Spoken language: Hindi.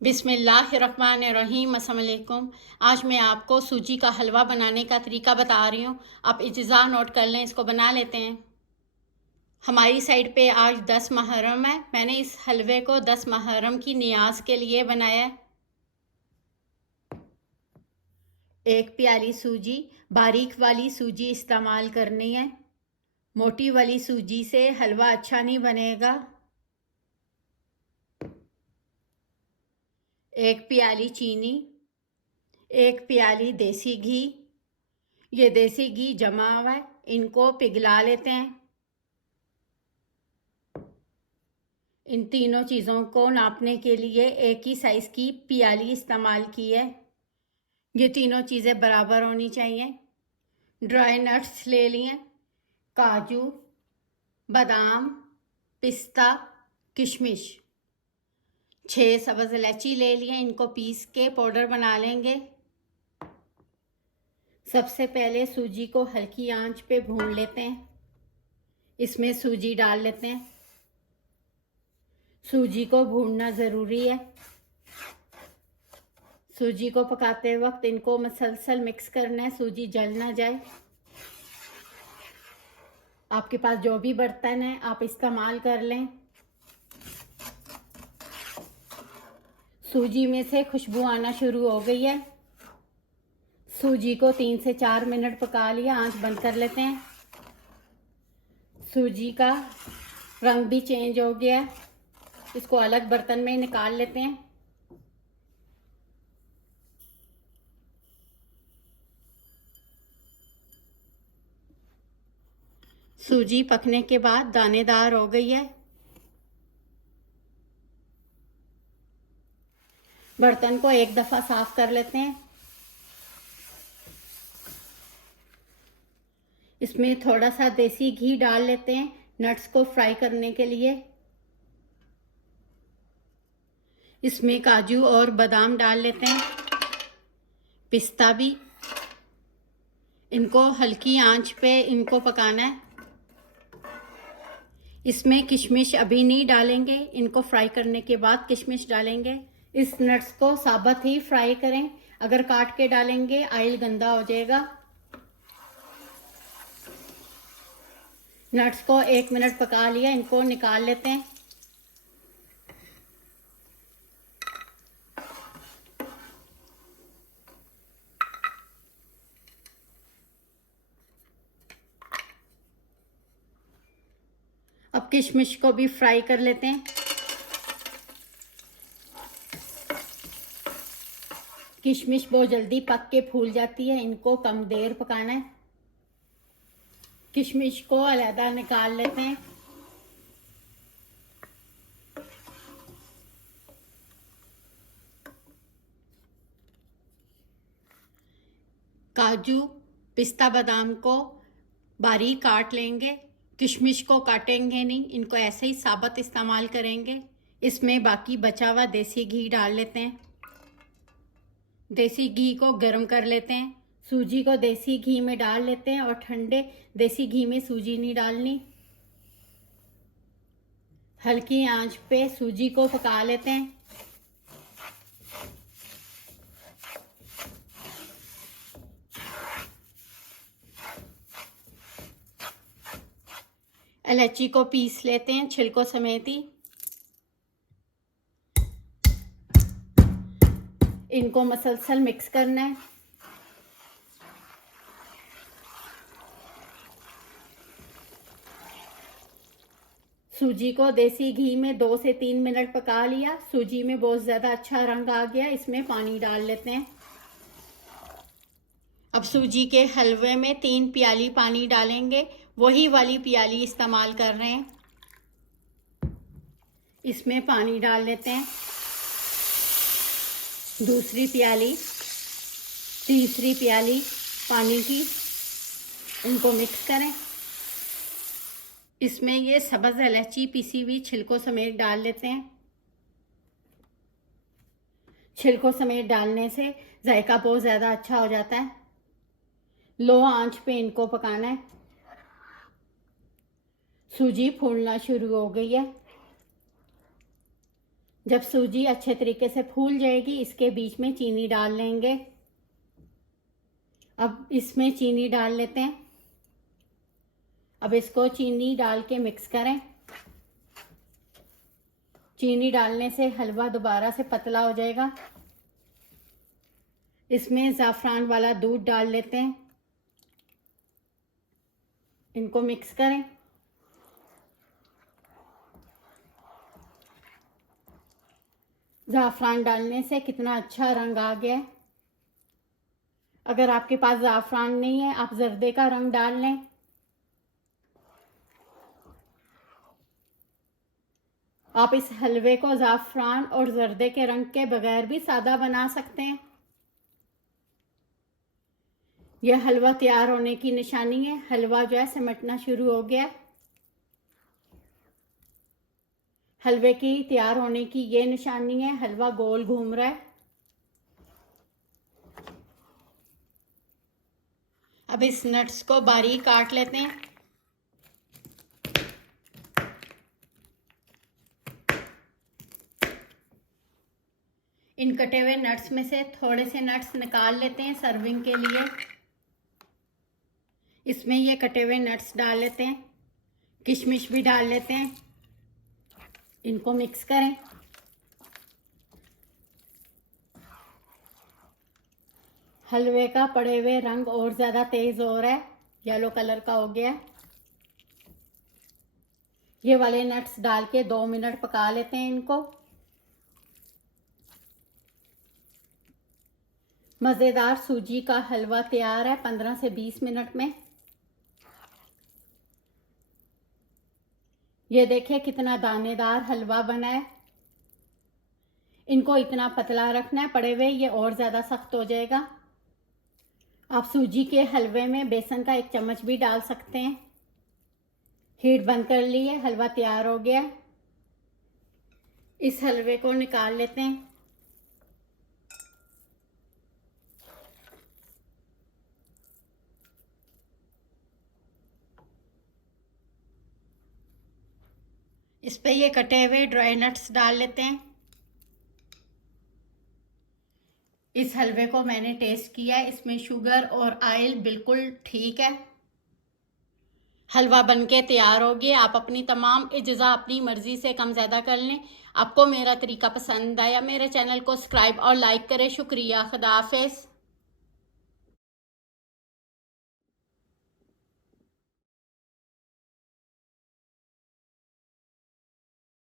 बिस्मिल्लाहिर्रहमानिर्रहीम। अस्सलाम वालेकुम। आज मैं आपको सूजी का हलवा बनाने का तरीका बता रही हूँ। आप इज्ज़ा नोट कर लें, इसको बना लेते हैं। हमारी साइड पे आज 10 मुहर्रम है। मैंने इस हलवे को 10 मुहर्रम की नियाज के लिए बनाया है। 1 प्याली सूजी, बारीक वाली सूजी इस्तेमाल करनी है। मोटी वाली सूजी से हलवा अच्छा नहीं बनेगा। 1 प्याली चीनी, 1 प्याली देसी घी। ये देसी घी जमा हुआ है, इनको पिघला लेते हैं। इन तीनों चीज़ों को नापने के लिए एक ही साइज़ की प्याली इस्तेमाल की है। ये तीनों चीज़ें बराबर होनी चाहिए। ड्राई नट्स ले लिए, काजू, बादाम, पिस्ता, किशमिश। 6 सब्ज़ इलायची ले लिए, इनको पीस के पाउडर बना लेंगे। सबसे पहले सूजी को हल्की आंच पे भून लेते हैं। इसमें सूजी डाल लेते हैं। सूजी को भूनना ज़रूरी है। सूजी को पकाते वक्त इनको मसलसल मिक्स करना है, सूजी जल ना जाए। आपके पास जो भी बर्तन है आप इस्तेमाल कर लें। सूजी में से खुशबू आना शुरू हो गई है। सूजी को 3 से 4 मिनट पका लिया। आंच बंद कर लेते हैं। सूजी का रंग भी चेंज हो गया है। इसको अलग बर्तन में निकाल लेते हैं। सूजी पकने के बाद दानेदार हो गई है। बर्तन को एक दफ़ा साफ कर लेते हैं। इसमें थोड़ा सा देसी घी डाल लेते हैं नट्स को फ्राई करने के लिए। इसमें काजू और बादाम डाल लेते हैं, पिस्ता भी। इनको हल्की आंच पे इनको पकाना है। इसमें किशमिश अभी नहीं डालेंगे, इनको फ्राई करने के बाद किशमिश डालेंगे। इस नट्स को साबुत ही फ्राई करें, अगर काट के डालेंगे ऑयल गंदा हो जाएगा। नट्स को 1 मिनट पका लिया, इनको निकाल लेते हैं। अब किशमिश को भी फ्राई कर लेते हैं। किशमिश बहुत जल्दी पक के फूल जाती है, इनको कम देर पकाना है। किशमिश को अलग निकाल लेते हैं। काजू, पिस्ता, बादाम को बारीक काट लेंगे। किशमिश को काटेंगे नहीं, इनको ऐसे ही साबुत इस्तेमाल करेंगे। इसमें बाकी बचा हुआ देसी घी डाल लेते हैं। देसी घी को गर्म कर लेते हैं। सूजी को देसी घी में डाल लेते हैं और ठंडे देसी घी में सूजी नहीं डालनी। हल्की आंच पे सूजी को पका लेते हैं। इलायची को पीस लेते हैं छिलकों समेत ही। इनको मसलसल मिक्स करना है। सूजी को देसी घी में 2 से 3 मिनट पका लिया। सूजी में बहुत ज़्यादा अच्छा रंग आ गया। इसमें पानी डाल लेते हैं। अब सूजी के हलवे में 3 प्याली पानी डालेंगे, वही वाली प्याली इस्तेमाल कर रहे हैं। इसमें पानी डाल लेते हैं। दूसरी प्याली, तीसरी प्याली पानी की, इनको मिक्स करें। इसमें ये सब्ज़ इलायची पीसी हुई छिलकों समेत डाल लेते हैं। छिलकों समेत डालने से जायका बहुत ज़्यादा अच्छा हो जाता है। लो आंच पे इनको पकाना है। सूजी फूलना शुरू हो गई है। जब सूजी अच्छे तरीके से फूल जाएगी, इसके बीच में चीनी डाल लेंगे। अब इसमें चीनी डाल लेते हैं। अब इसको चीनी डाल के मिक्स करें। चीनी डालने से हलवा दोबारा से पतला हो जाएगा। इसमें ज़ाफ़रान वाला दूध डाल लेते हैं। इनको मिक्स करें। ज़ाफ़रान डालने से कितना अच्छा रंग आ गया है। अगर आपके पास ज़ाफ़रान नहीं है, आप ज़र्दे का रंग डाल लें। आप इस हलवे को ज़ाफ़रान और ज़र्दे के रंग के बगैर भी सादा बना सकते हैं। यह हलवा तैयार होने की निशानी है। हलवा जो है सिमटना शुरू हो गया। हलवे की तैयार होने की ये निशानी है। हलवा गोल घूम रहा है। अब इस नट्स को बारीक काट लेते हैं। इन कटे हुए नट्स में से थोड़े से नट्स निकाल लेते हैं सर्विंग के लिए। इसमें ये कटे हुए नट्स डाल लेते हैं। किशमिश भी डाल लेते हैं। इनको मिक्स करें। हलवे का पड़े हुए रंग और ज़्यादा तेज़ हो रहा है, येलो कलर का हो गया है। ये वाले नट्स डाल के 2 मिनट पका लेते हैं इनको। मज़ेदार सूजी का हलवा तैयार है 15 से 20 मिनट में। ये देखिए कितना दानेदार हलवा बना है। इनको इतना पतला रखना है, पड़े हुए ये और ज़्यादा सख्त हो जाएगा। आप सूजी के हलवे में बेसन का 1 चम्मच भी डाल सकते हैं। हीट बंद कर ली है, हलवा तैयार हो गया। इस हलवे को निकाल लेते हैं। इस पे ये कटे हुए ड्राई नट्स डाल लेते हैं। इस हलवे को मैंने टेस्ट किया है, इसमें शुगर और ऑयल बिल्कुल ठीक है। हलवा बनके तैयार हो गया। आप अपनी तमाम इज्ज़ा अपनी मर्ज़ी से कम ज़्यादा कर लें। आपको मेरा तरीका पसंद आया, मेरे चैनल को सब्सक्राइब और लाइक करें। शुक्रिया। खुदा हाफिज़।